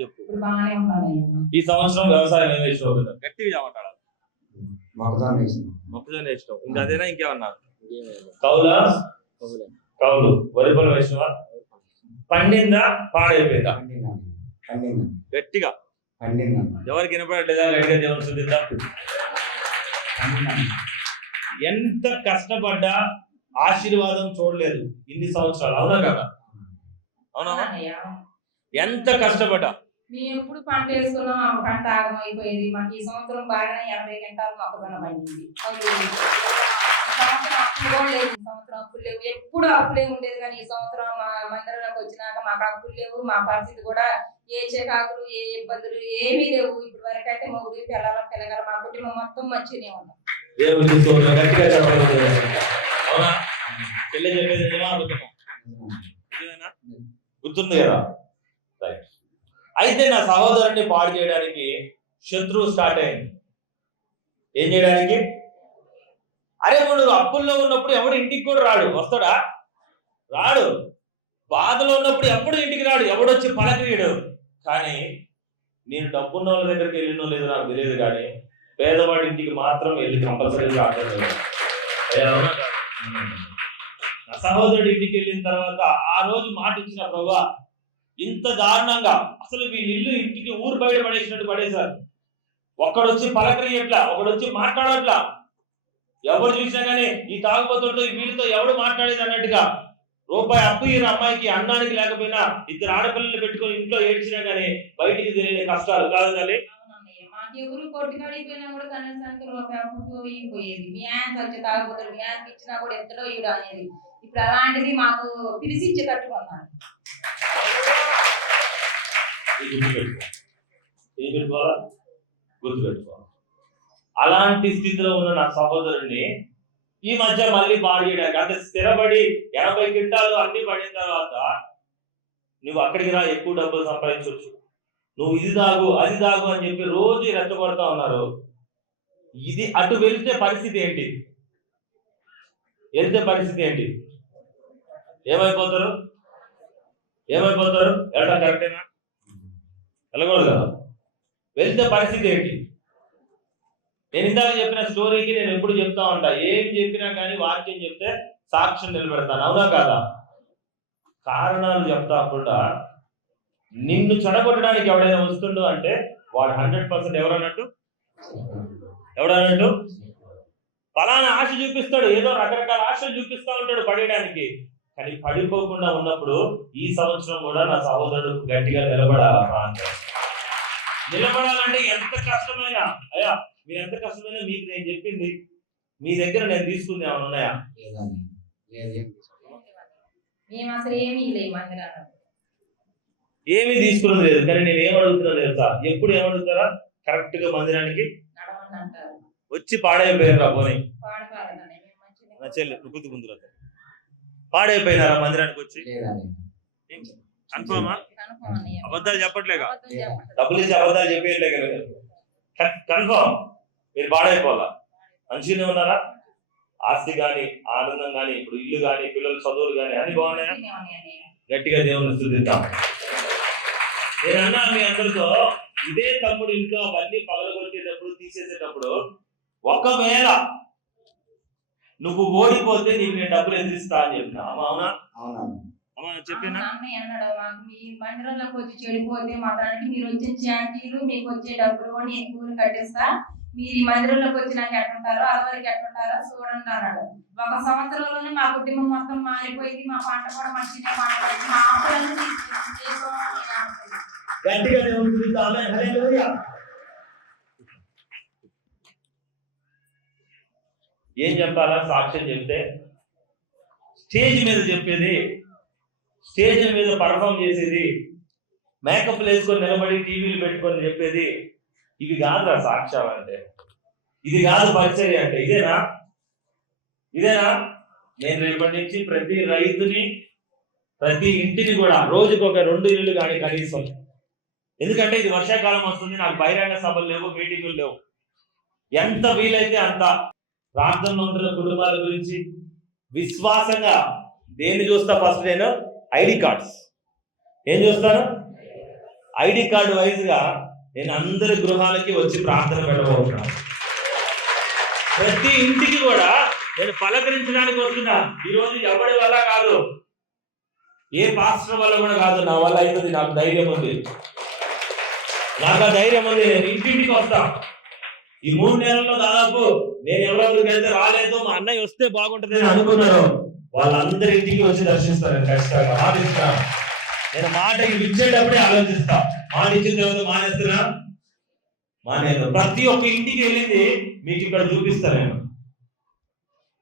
చెప్పు. ఈ సంవత్సరం వ్యవసాయం ఏం వేసినావు? గట్టిగా మాట్లాడాలి. మొక్కజొన్న వేసినావు. ఇంకా అదేనా ఇంకేమన్నా? కౌలు వరి పొలం వేసినవా? పండిందా పాడైపోయిందా? గట్టిగా ఎవరికి వినపడలేదా? గట్టిగా దేవుని శుద్ధిద్దా. ఎంత కష్టపడ్డా ఆశీర్వాదం చూడలేదు ఇన్ని సంవత్సరాలు. అవునా కదా? అవునా? ఎంత కష్టపడ్డా మేము ఎప్పుడు పంట వేసుకున్నాం, ఆ పంట ఆగం అయిపోయేది. మాకు ఈ సంవత్సరం బాగానే 80 క్వింటాలు మొక్కజొన్న పండింది. సంవత్సరం అప్పులు కూడా లేవు. ఈ సంవత్సరం అప్పులు లేవు. ఎప్పుడు అప్పులే ఉండేది, కానీ ఈ సంవత్సరం మా మందిరంలోకి వచ్చినాక మాకు అప్పులు లేవు. మా పరిస్థితి కూడా ఏ చికాకులు ఏ ఇబ్బందులు ఏమీ లేవు. ఇప్పుడు వరకు అయితే మా ఊరి పిల్లల మా కుటుంబం మొత్తం మంచిగానే ఉన్నాం. గుర్తుంది కదా? అయితే నా సహోదరుని పాడు చేయడానికి శత్రువు స్టార్ట్ అయింది. ఏం చేయడానికి? అరే నువ్వు అప్పుల్లో ఉన్నప్పుడు ఎవడు ఇంటికి కూడా రాడు. వస్తాడా? రాడు. బాధలో ఉన్నప్పుడు ఎప్పుడు ఇంటికి రాడు, ఎవడొచ్చి పలకరీయడు. కానీ నేను డబ్బున్న వాళ్ళ దగ్గరికి వెళ్ళినో లేదో నాకు తెలియదు, కానీ పేదవాడి ఇంటికి మాత్రం వెళ్ళి కంపల్సరీగా ఆడలేదు. నా సహోదరుడి ఇంటికి వెళ్ళిన తర్వాత ఆ రోజు మాట ఇచ్చిన ప్రభువా, ఇంత దారుణంగా అసలు వీళ్ళ ఇల్లు ఇంటికి ఊరు బయట పడేసినట్టు పడేశారు. ఒక్కడొచ్చి పలకరియట్లా, ఒకడొచ్చి మాట్లాడట్లా. ఎవరు చూసినా కానీ ఈ తాగుబోతులతో వీళ్ళతో ఎవడు మాట్లాడేది అన్నట్టుగా. రూపాయి అప్పు ఈ అమ్మాయికి అన్నానికి లేకపోయినా ఇద్దరు ఆడపిల్లలు పెట్టుకొని ఇంట్లో ఏడ్చినా కానీ బయటికి తెలియని కష్టాలు కాదు. కానీ ఎవరు కొట్టుకడిపోయినా కూడా కనీసానికి రూపాయి అప్పు పోయేది. మీ ఆయన వచ్చి తాగుబోతులు మీ ఆయనకి ఇచ్చినా కూడా ఎంతలో ఇవ్వడం అనేది. ఇప్పుడు అలాంటిది మాకు పిలిచి కట్టుకున్నాను. గుర్తుపెట్టుకోవాలి. అలాంటి స్థితిలో ఉన్న నా సహోదరుడిని ఈ మధ్య మళ్ళీ పాడు చేయడానికి, అంటే స్థిరపడి 80 క్వింటాలు అన్ని పడిన తర్వాత నువ్వు అక్కడికి రా, ఎక్కువ డబ్బులు సంపాదించవచ్చు, నువ్వు ఇది దాగు అది దాగు అని చెప్పి రోజు రెచ్చగొడతా ఉన్నారు. ఇది అటు వెళ్తే పరిస్థితి ఏంటి? ఏమైపోతారు? వెళ్ళడం కరెక్టేనా? వెళ్ళకూడదు కదా? వెళ్తే పరిస్థితి ఏంటి? నేను ఇందాక చెప్పిన స్టోరీకి నేను ఎప్పుడు చెప్తా ఉంటా, ఏం చెప్పినా కానీ వాక్యం చెప్తే సాక్ష్యం నిలబెడతాను. అవునా కాదా? కారణాలు చెప్తా కూడా నిన్ను చెడగొట్టడానికి ఎవడైనా వస్తుండో అంటే వాడు 100% ఎవరన్నట్టు ఫలానా ఆశ చూపిస్తాడు, ఏదో రకరకాల ఆశలు చూపిస్తా ఉంటాడు పడేయడానికి. కానీ పడిపోకుండా ఉన్నప్పుడు ఈ సంవత్సరం కూడా నా సహోదరుడు గట్టిగా నిలబడాలంటే ఎంత కష్టమైనా, అయ్యా మీరు ఎంత కష్టమైనా మీకు నేను చెప్పింది మీ దగ్గర నేను తీసుకుంది ఏమైనా ఉన్నాయా? ఏమీ తీసుకున్నది లేదు. కానీ నేను ఏమడుగుతున్నా తెలుసా? ఎప్పుడు ఏమడుగుతారా? కరెక్ట్ గా మందిరానికి వచ్చి పాడైపోయారా? పోనీ నా చెల్లి గుర్తు ముందు పాడైపోయినారా మందిరానికి వచ్చి? కన్ఫర్మా? అబద్ధాలు చెప్పట్లేగా? డబ్బులు ఇచ్చి అబద్ధాలు చెప్పేయట్లే కదా? కన్ఫర్మ్ మీరు పాడైపోవాలా? మంచిగానే ఉన్నారా? ఆస్తి కానీ ఆనందం కానీ ఇప్పుడు ఇల్లు కానీ పిల్లల చదువులు కానీ అన్ని బాగున్నాయా? గట్టిగా దేవుని స్తుతిద్దాం. నేను అన్నా మీ అందరితో, ఇదే తమ్ముడు ఇంట్లో అవన్నీ పగలగొట్టేటప్పుడు తీసేసేటప్పుడు ఒకవేళ నువ్వు ఓడిపోతే నీకు నేను డబ్బులు ఎదిరిస్తా అని చెప్పిన. అవునా? చెప్పినా మీ మందిరంలోకి వచ్చి చెడిపోతే మాత్రానికి మీరు వచ్చిన ఛార్జీలు మీకు వచ్చే డబ్బులు కూడా నేను కూలి కట్టేస్తా, మీరు ఈ మందిరంలోకి వచ్చి నాకు ఎట్లుంటారో అదివరకు ఎట్లుంటారో చూడండి అన్నాడు. 1 సంవత్సరంలోనే మా కుటుంబం మొత్తం మారిపోయింది. మా పంట కూడా మంచిగా మారిపోయింది. మా ఆకులన్నీ ఏం చెప్పాలా? సాక్ష్యం చెప్తే స్టేజ్ మీద చెప్పేది, స్టేజ్ మీద పర్ఫామ్ చేసేది, మేకప్ వేసుకొని నిలబడి టీవీలు పెట్టుకొని చెప్పేది, ఇవి కాదురా సాక్ష్యాలు అంటే. ఇది కాదు పరిచర్య అంటే. ఇదేనా? నేను రేపటి నుంచి ప్రతి రైతుని ప్రతి ఇంటిని కూడా రోజుకొక 2 ఇళ్ళు కానీ కనీసం, ఎందుకంటే ఇది వర్షాకాలం వస్తుంది, నాకు బహిరంగ సభలు లేవు, మీటింగులు లేవు. ఎంత వీలైతే అంత ప్రార్థనలో ఉంటున్న కుటుంబాల గురించి విశ్వాసంగా దేన్ని చూస్తా? ఫస్ట్ నేను ఐడి కార్డ్స్. ఏం చూస్తాను? ఐడి కార్డు వైజ్ గా నేను అందరి గృహాలకి వచ్చి ప్రార్థన పెట్టబోతున్నాను. ప్రతి ఇంటికి కూడా నేను పలకరించడానికి వస్తున్నా. ఈరోజు ఎవరి వల్ల కాదు, ఏ పాస్టర్ వల్ల కూడా కాదు, నా వల్ల అవుతుంది. నాకు ధైర్యం ఉంది, నాకు ఆ ధైర్యం ఉంది. నేను ఇంటింటికి వస్తా. ఈ 3 నెలల్లో దాదాపు నేను ఎవరికి వెళ్తే రాలేదు, మా అన్నయ్య వస్తే బాగుంటుంది అని అనుకున్నాను, వాళ్ళందరి ఇంటికి వచ్చి దర్శిస్తాను. ఖచ్చితంగా మాటిస్తున్నాను. నేను మాట ఇచ్చేటప్పుడే ఆలోచిస్తా. మాట ఇచ్చిన తర్వాత మానేస్తున్నా, మానేను. ప్రతి ఒక్క ఇంటికి వెళ్ళింది మీకు ఇక్కడ చూపిస్తాను. నేను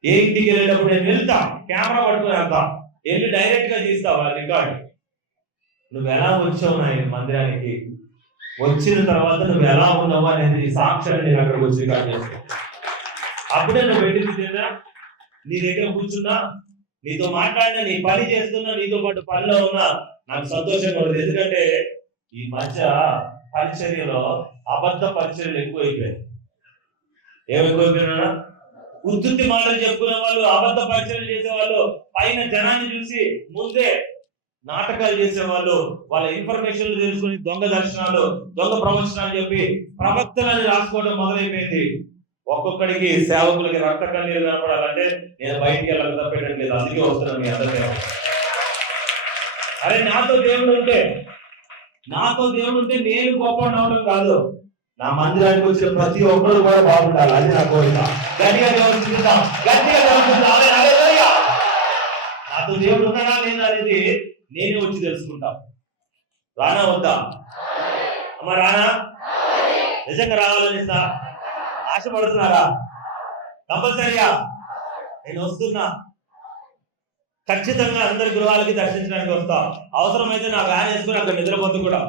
ఏ ఇంటికి వెళ్ళేటప్పుడు నేను వెళ్తా, కెమెరా పట్టుకుని వెళ్తా, వెళ్ళి డైరెక్ట్ గా తీస్తావా రికార్డ్. నువ్వు ఎలా వచ్చావు నా మందిరానికి, వచ్చిన తర్వాత నువ్వు ఎలా ఉన్నావు అనేది నీ సాక్ష్యాన్ని నేను అక్కడికి వచ్చి రికార్డ్ చేస్తాను. అప్పుడే నువ్వు పెట్టింది తిన్నా, నీ దగ్గర కూర్చున్నా, నీతో మాట్లాడినా, నీ పని చేస్తున్నా, నీతో పాటు పనిలో ఉన్నా, నాకు సంతోషంగా ఉంటుంది. ఎందుకంటే ఈ మధ్య పరిచర్యలో అబద్ధ పరిచర్యలు ఎక్కువైపోయాయి. ఏమి ఎక్కువైపోయినా? ఉత్తుత్తి మాటలు చెప్పుకునే వాళ్ళు, అబద్ధ పరిచర్యలు చేసేవాళ్ళు, పైన జనాన్ని చూసి ముందే నాటకాలు చేసేవాళ్ళు, వాళ్ళ ఇన్ఫర్మేషన్లు తెలుసుకుని దొంగ దర్శనాలు, దొంగ ప్రవచనాలు చెప్పి ప్రవక్తలని రాసుకోవడం మొదలైపోయింది. ఒక్కొక్కడికి సేవకులకి రక్త కన్నీరు కనపడాలంటే నేను బయటికి వెళ్ళక తప్పేటట్లేదు. అందుకే వస్తున్నాను మీ అందరి. అరే నాతో దేవుడు ఉంటే నేను గొప్ప అవడం కాదు, నా మందిరానికి వచ్చిన ప్రతి ఒక్కరు కూడా బాగుండాలి. అది నా కోరిక. గట్టిగా దేవస్థిద్దాం, గట్టిగా దేవస్థిద్దాం. నాతో దేవుడు ఉన్నాడా లేదా అనేది నేనే వచ్చి తెలుసుకుంటా. రానా వద్దా? అమ్మ రానా? నిజంగా రావాలని ఆశపడుతున్నారా? కంపల్సరీగా నేను వస్తున్నా. ఖచ్చితంగా అందరి గృహాలకి దర్శించడానికి వస్తా. అవసరమైతే నా వ్యాన్ వేసుకుని అక్కడ నిద్రపోతూ కూడా.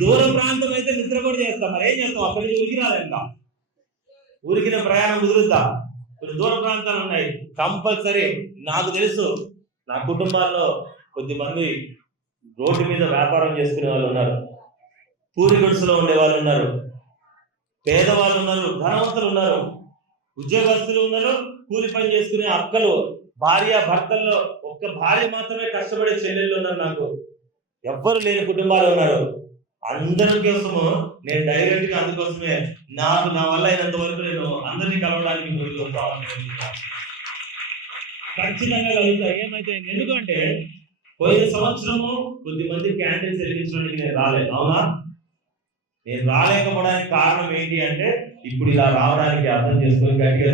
దూర ప్రాంతం అయితే నిద్ర కూడా చేస్తాం. మరి ఏం చేస్తాం? అక్కడి నుంచి ఉరికి రాదు. ఇంకా ఊరికిన ప్రయాణం కుదురుతా. కొన్ని దూర ప్రాంతాలు ఉన్నాయి. కంపల్సరీ నాకు తెలుసు, నా కుటుంబాల్లో కొద్దిమంది రోడ్డు మీద వ్యాపారం చేసుకునే వాళ్ళు ఉన్నారు, పూరి గుడిసెలో ఉండే వాళ్ళు ఉన్నారు, పేదవాళ్ళు ఉన్నారు, ధనవంతులు ఉన్నారు, ఉద్యోగస్తులు ఉన్నారు, కూలి పని చేసుకునే అక్కలు, భార్య భర్తల్లో ఒక్క భార్య మాత్రమే కష్టపడే చెల్లెళ్ళు ఉన్నారు. నాకు ఎవ్వరు లేని కుటుంబాలు ఉన్నారు. అందరి కోసము నేను డైరెక్ట్ గా అందుకోసమే నాకు నా వల్ల అయినంత వరకు నేను అందరినీ కలవడానికి ఖచ్చితంగా కలుగుతా. ఏమైతే ఎందుకంటే పోయిన సంవత్సరము కొద్దిమంది క్యాండిల్స్ వెలిగించడానికి నేను రాలేదు. అవునా? నేను రాలేకపోవడానికి కారణం ఏంటి అంటే ఇప్పుడు ఇలా రావడానికి అర్థం చేసుకొని గట్టిగా